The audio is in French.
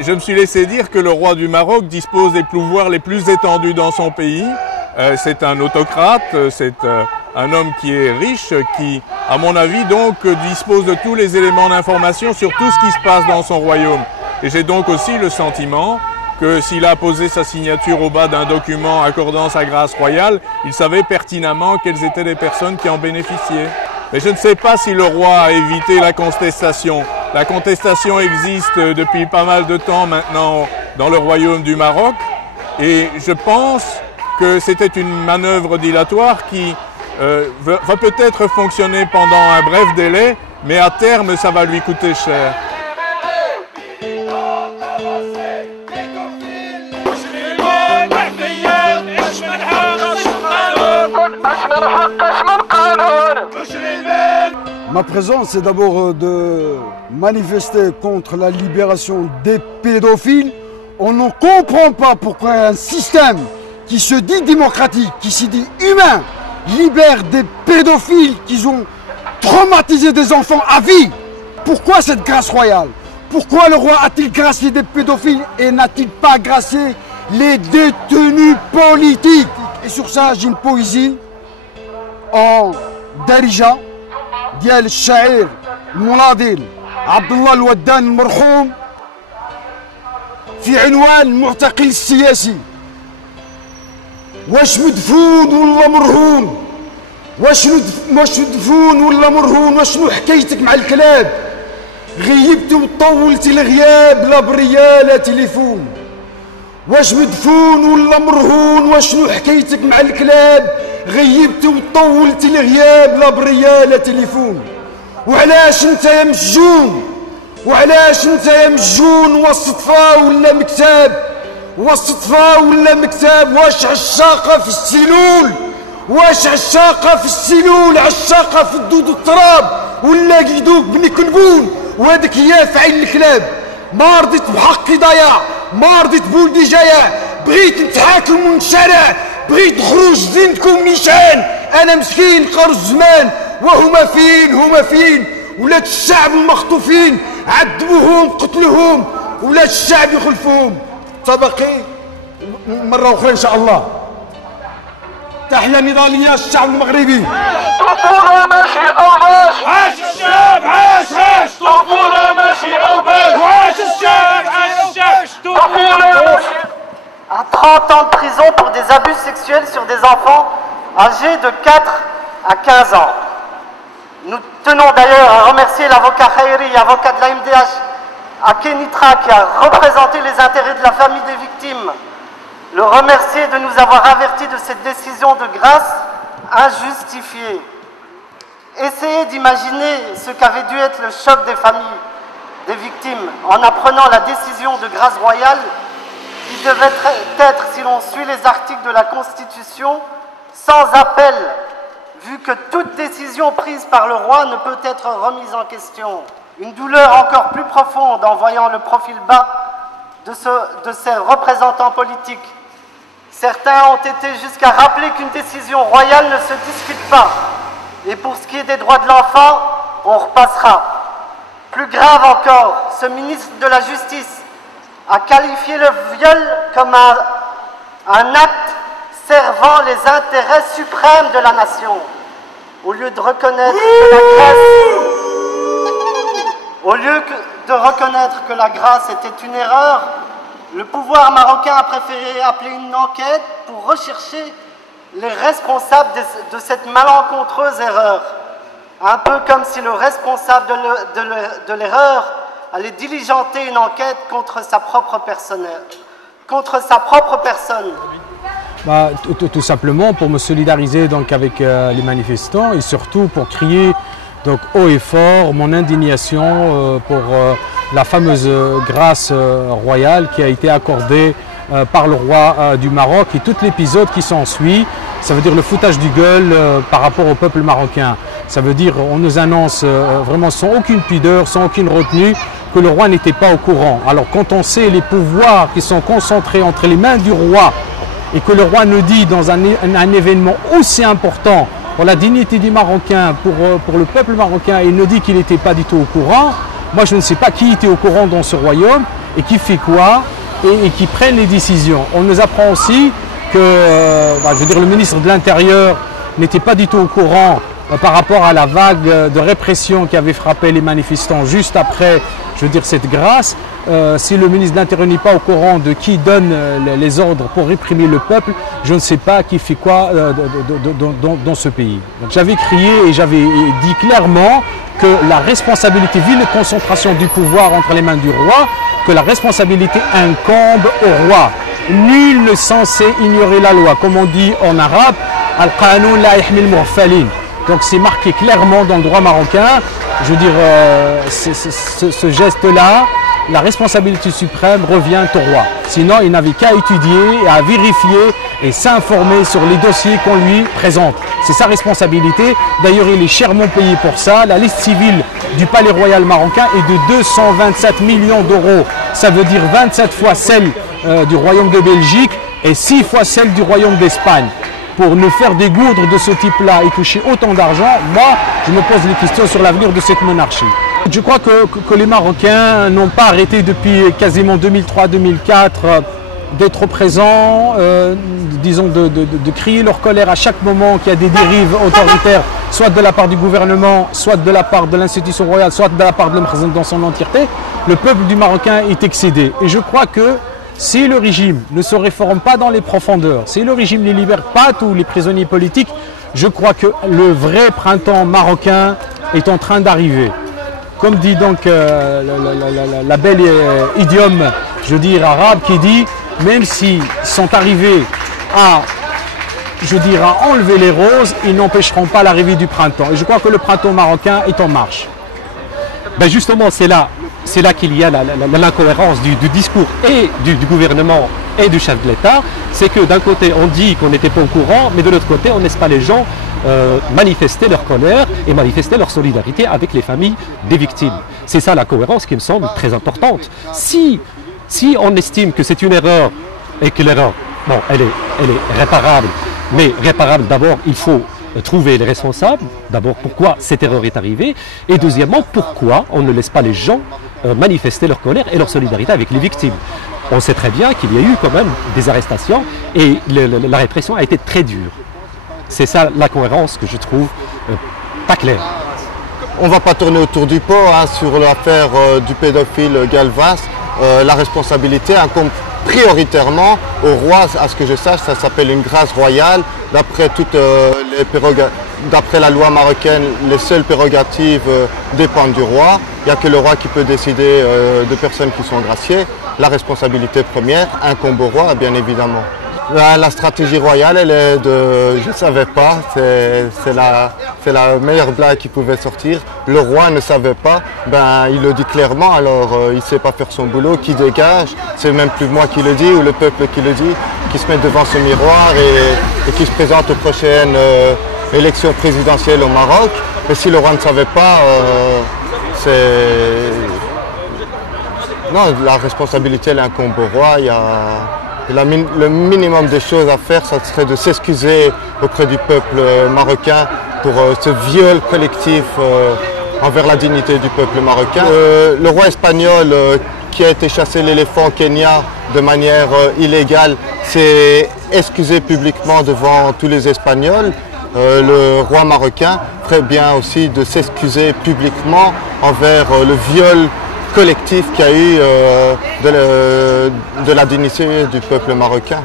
Je me suis laissé dire que le roi du Maroc dispose des pouvoirs les plus étendus dans son pays. C'est un autocrate, c'est un homme qui est riche, qui, à mon avis, donc, dispose de tous les éléments d'information sur tout ce qui se passe dans son royaume. Et j'ai donc aussi le sentiment que s'il a posé sa signature au bas d'un document accordant sa grâce royale, il savait pertinemment quelles étaient les personnes qui en bénéficiaient. Mais je ne sais pas si le roi a évité la contestation. La contestation existe depuis pas mal de temps maintenant dans le royaume du Maroc et je pense que c'était une manœuvre dilatoire qui va peut-être fonctionner pendant un bref délai, mais à terme ça va lui coûter cher. Ma présence, c'est d'abord de manifester contre la libération des pédophiles. On ne comprend pas pourquoi un système qui se dit démocratique, qui se dit humain, libère des pédophiles qui ont traumatisé des enfants à vie. Pourquoi cette grâce royale? Pourquoi le roi a-t-il gracié des pédophiles et n'a-t-il pas gracié les détenus politiques? Et sur ça, j'ai une poésie en darija ديال الشاعر المناضل عبد الله الودان المرحوم في عنوان المعتقل السياسي. واش مدفون ولا مرهون؟ واش مدفون ولا مرهون؟ واشنو حكايتك مع الكلاب؟ غيبتي وطولتي الغياب لا بريا لا تليفون. واش مدفون ولا مرهون؟ واشنو حكايتك مع الكلاب؟ غيبتي وطولتي الغياب لا بريا لا تليفون. وعلاش انت يا مسجون؟ وعلاش انت يا مسجون؟ والصدفة ولا مكتاب؟ والصدفة ولا مكتاب؟ واش عشاقة في السلول؟ واش عشاقة في السلول؟ عشاقة في الدود والتراب ولا قيدوك بني كنبون؟ وهذاك هي في عين الكلاب. ما رضيت بحقي ضياع، ما رضيت بولدي جايع، بغيت نتحاكم ونشرع، بغيت خروج زينتكم نيشان. انا مسكين قروا الزمان وهما فين؟ هما فين؟ ولاد الشعب المخطوفين عذبوهم قتلوهم، ولاد الشعب يخلفوهم. تبقي مرة أخرى إن شاء الله. تحيا نضالية الشعب المغربي. طفولة ماشي أوباش، عاش الشعب عاش عاش. طفولة ماشي أوباش، وعاش الشعب عاش عاش. طفولة ماشي. À 30 ans de prison pour des abus sexuels sur des enfants âgés de 4 à 15 ans. Nous tenons d'ailleurs à remercier l'avocat Khairi, avocat de la MDH à Kenitra, qui a représenté les intérêts de la famille des victimes. Le remercier de nous avoir avertis de cette décision de grâce injustifiée. Essayez d'imaginer ce qu'avait dû être le choc des familles des victimes en apprenant la décision de grâce royale qui devait être, si l'on suit les articles de la Constitution, sans appel, vu que toute décision prise par le roi ne peut être remise en question. Une douleur encore plus profonde en voyant le profil bas de ces représentants politiques. Certains ont été jusqu'à rappeler qu'une décision royale ne se discute pas. Et pour ce qui est des droits de l'enfant, on repassera. Plus grave encore, ce ministre de la Justice a qualifié le viol comme un acte servant les intérêts suprêmes de la nation. Au lieu de reconnaître que la grâce était une erreur, le pouvoir marocain a préféré appeler une enquête pour rechercher les responsables de cette malencontreuse erreur. Un peu comme si le responsable de l'erreur allait diligenter une enquête contre sa propre personne. Tout simplement pour me solidariser donc avec les manifestants et surtout pour crier donc haut et fort mon indignation pour la fameuse grâce royale qui a été accordée par le roi du Maroc et tout l'épisode qui s'ensuit. Ça veut dire le foutage du gueule par rapport au peuple marocain. Ça veut dire on nous annonce vraiment sans aucune pudeur, sans aucune retenue, que le roi n'était pas au courant. Alors quand on sait les pouvoirs qui sont concentrés entre les mains du roi et que le roi nous dit dans un événement aussi important pour la dignité du Marocain, pour le peuple marocain, il nous dit qu'il n'était pas du tout au courant. Moi je ne sais pas qui était au courant dans ce royaume et qui fait quoi et qui prenne les décisions. On nous apprend aussi que je veux dire, le ministre de l'Intérieur n'était pas du tout au courant par rapport à la vague de répression qui avait frappé les manifestants juste après, je veux dire, cette grâce. Si le ministre de l'Intérieur n'est pas au courant de qui donne les ordres pour réprimer le peuple, je ne sais pas qui fait quoi dans ce pays. J'avais crié et j'avais dit clairement que la responsabilité, vu la concentration du pouvoir entre les mains du roi, que la responsabilité incombe au roi. Nul n'est censé ignorer la loi. Comme on dit en arabe, Al-Qanoun la yahmil mughfalin. Donc c'est marqué clairement dans le droit marocain. Je veux dire, ce geste-là, la responsabilité suprême revient au roi. Sinon, il n'avait qu'à étudier, à vérifier et s'informer sur les dossiers qu'on lui présente. C'est sa responsabilité. D'ailleurs, il est chèrement payé pour ça. La liste civile du Palais Royal marocain est de 227 millions d'euros. Ça veut dire 27 fois celle du Royaume de Belgique et 6 fois celle du Royaume d'Espagne. Pour nous faire des goudres de ce type-là et toucher autant d'argent, moi, je me pose des questions sur l'avenir de cette monarchie. Je crois que les Marocains n'ont pas arrêté depuis quasiment 2003-2004 d'être présents, disons de crier leur colère à chaque moment qu'il y a des dérives autoritaires, soit de la part du gouvernement, soit de la part de l'institution royale, soit de la part de l'Mkhzen dans son entièreté. Le peuple du Marocain est excédé. Et je crois que si le régime ne se réforme pas dans les profondeurs, si le régime ne libère pas tous les prisonniers politiques, je crois que le vrai printemps marocain est en train d'arriver. Comme dit donc la belle idiome, je veux dire arabe, qui dit même s'ils sont arrivés à, je veux dire, à enlever les roses, ils n'empêcheront pas l'arrivée du printemps. Et je crois que le printemps marocain est en marche. Ben justement, c'est là qu'il y a l'incohérence du discours et du gouvernement et du chef de l'État. C'est que d'un côté, on dit qu'on n'était pas au courant, mais de l'autre côté, on ne laisse pas les gens manifester leur colère et manifester leur solidarité avec les familles des victimes. C'est ça la cohérence qui me semble très importante. Si on estime que c'est une erreur et que l'erreur, bon, elle est réparable, mais réparable d'abord, il faut trouver les responsables. D'abord, pourquoi cette erreur est arrivée, et deuxièmement, pourquoi on ne laisse pas les gens manifester leur colère et leur solidarité avec les victimes. On sait très bien qu'il y a eu quand même des arrestations et la répression a été très dure. C'est ça la cohérence que je trouve pas claire. On ne va pas tourner autour du pot sur l'affaire du pédophile Galvas. La responsabilité incombe prioritairement au roi. À ce que je sache, ça s'appelle une grâce royale. D'après la loi marocaine, les seules prérogatives dépendent du roi. Il n'y a que le roi qui peut décider de personnes qui sont graciées. La responsabilité première incombe au roi, bien évidemment. La stratégie royale, elle est de... Je ne savais pas, c'est la meilleure blague qui pouvait sortir. Le roi ne savait pas, il le dit clairement, alors il ne sait pas faire son boulot, qui dégage, c'est même plus moi qui le dis ou le peuple qui le dit, qui se met devant ce miroir et qui se présente aux prochaines élections présidentielles au Maroc. Et si le roi ne savait pas, non, la responsabilité elle incombe au roi. Le minimum des choses à faire, ça serait de s'excuser auprès du peuple marocain pour ce viol collectif envers la dignité du peuple marocain. Le roi espagnol qui a été chasser l'éléphant au Kenya de manière illégale s'est excusé publiquement devant tous les Espagnols. Le roi marocain ferait bien aussi de s'excuser publiquement envers le viol collectif qu'il y a eu de la dignité du peuple marocain.